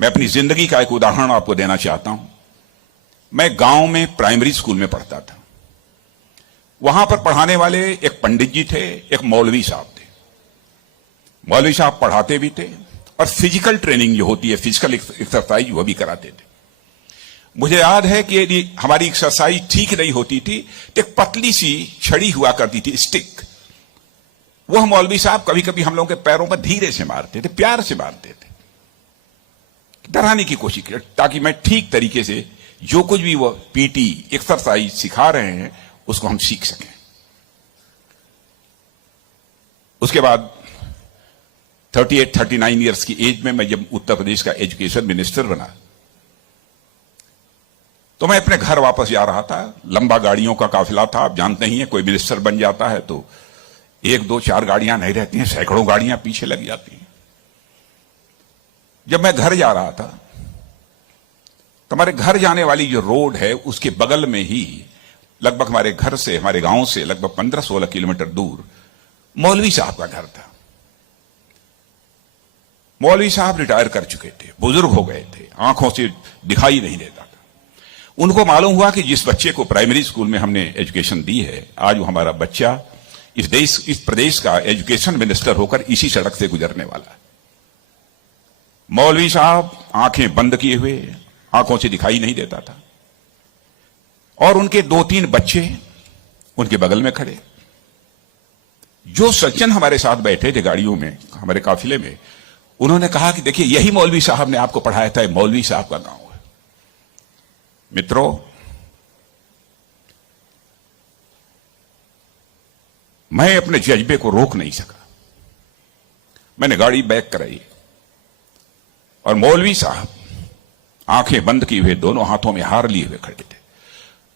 मैं अपनी जिंदगी का एक उदाहरण आपको देना चाहता हूं। मैं गांव में प्राइमरी स्कूल में पढ़ता था। वहां पर पढ़ाने वाले एक पंडित जी थे, एक मौलवी साहब थे। मौलवी साहब पढ़ाते भी थे और फिजिकल ट्रेनिंग जो होती है, फिजिकल एक्सरसाइज, वो भी कराते थे। मुझे याद है कि यदि हमारी एक्सरसाइज ठीक नहीं होती थी तो एक पतली सी छड़ी हुआ करती थी, स्टिक। वह मौलवी साहब कभी कभी हम लोगों के पैरों पर धीरे से मारते थे, प्यार से मारते थे, डराने की कोशिश की, ताकि मैं ठीक तरीके से जो कुछ भी वो पीटी एक्सरसाइज सिखा रहे हैं उसको हम सीख सकें। उसके बाद 38-39 ईयर्स की एज में मैं जब उत्तर प्रदेश का एजुकेशन मिनिस्टर बना तो मैं अपने घर वापस जा रहा था। लंबा गाड़ियों का काफिला था, आप जानते ही हैं, कोई मिनिस्टर बन जाता है तो 1, 2, 4 गाड़ियां नहीं रहती हैं, सैकड़ों गाड़ियां पीछे लग जाती हैं। जब मैं घर जा रहा था तो हमारे घर जाने वाली जो रोड है उसके बगल में ही, लगभग हमारे घर से, हमारे गांव से लगभग 15-16 किलोमीटर दूर मौलवी साहब का घर था। मौलवी साहब रिटायर कर चुके थे, बुजुर्ग हो गए थे, आंखों से दिखाई नहीं देता था। उनको मालूम हुआ कि जिस बच्चे को प्राइमरी स्कूल में हमने एजुकेशन दी है, आज वो हमारा बच्चा इस प्रदेश का एजुकेशन मिनिस्टर होकर इसी सड़क से गुजरने वाला है। मौलवी साहब आंखें बंद किए हुए, आंखों से दिखाई नहीं देता था, और उनके 2-3 बच्चे उनके बगल में खड़े। जो सज्जन हमारे साथ बैठे थे गाड़ियों में, हमारे काफिले में, उन्होंने कहा कि देखिए, यही मौलवी साहब ने आपको पढ़ाया था, मौलवी साहब का गांव है। मित्रों, मैं अपने जज्बे को रोक नहीं सका। मैंने गाड़ी बैक कराई और मौलवी साहब आंखें बंद किए हुए, दोनों हाथों में हार लिए हुए खड़े थे।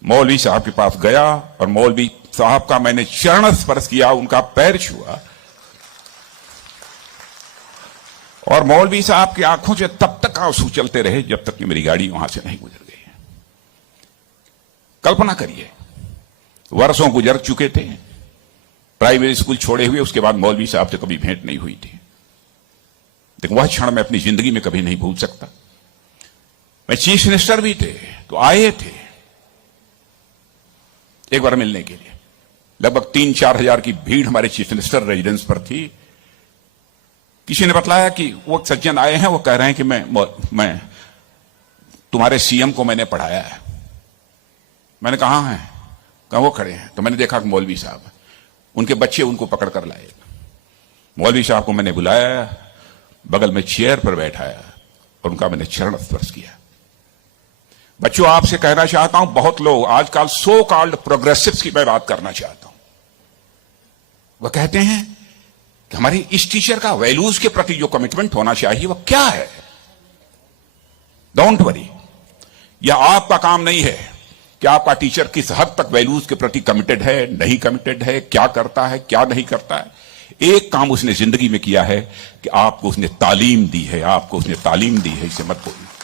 मौलवी साहब के पास गया और मौलवी साहब का मैंने चरण स्पर्श किया, उनका पैर छुआ, और मौलवी साहब की आंखों से तब तक आंसू चलते रहे जब तक कि मेरी गाड़ी वहां से नहीं गुजर गई। कल्पना करिए, वर्षों गुजर चुके थे, प्राइमरी स्कूल छोड़े हुए, उसके बाद मौलवी साहब से कभी भेंट नहीं हुई थी। लेकिन वह क्षण मैं अपनी जिंदगी में कभी नहीं भूल सकता। मैं चीफ मिनिस्टर भी थे तो आए थे एक बार मिलने के लिए। लगभग 3-4 हजार की भीड़ हमारे चीफ मिनिस्टर रेजिडेंस पर थी। किसी ने बतलाया कि वो सज्जन आए हैं, वो कह रहे हैं कि मैं तुम्हारे सीएम को मैंने पढ़ाया है। मैंने कहा है, कहा वो खड़े हैं। तो मैंने देखा कि मौलवी साहब, उनके बच्चे उनको पकड़ कर लाए। मौलवी साहब को मैंने बुलाया, बगल में चेयर पर बैठाया और उनका मैंने चरण स्पर्श किया। बच्चों, आपसे कहना चाहता हूं, बहुत लोग आजकल सो कॉल्ड प्रोग्रेसिव्स की मैं बात करना चाहता हूं। वह कहते हैं कि हमारी इस टीचर का वैल्यूज के प्रति जो कमिटमेंट होना चाहिए वह क्या है। डोंट वरी, यह आपका काम नहीं है कि आपका टीचर किस हद तक वैल्यूज के प्रति कमिटेड है, नहीं कमिटेड है, क्या करता है, क्या नहीं करता है। एक काम उसने जिंदगी में किया है कि आपको उसने तालीम दी है, आपको उसने तालीम दी है, इसे मत भूलिए।